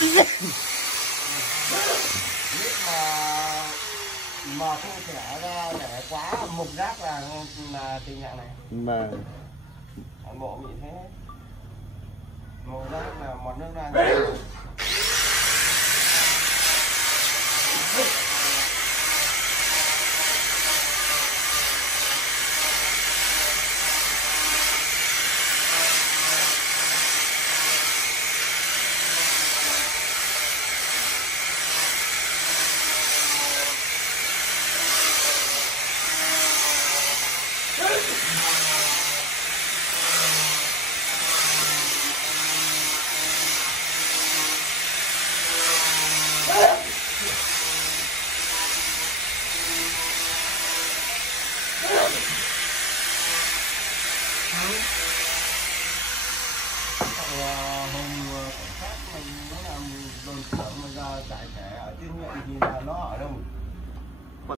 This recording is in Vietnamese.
Biết mà không thể ra để quá mục rác là tình trạng này. Mà Toàn bộ bị thế. Mục rác là một nước ra. Hôm cảnh sát mình nó làm đồn trưởng mà ra giải thể ở trên huyện thì là nó ở đâu?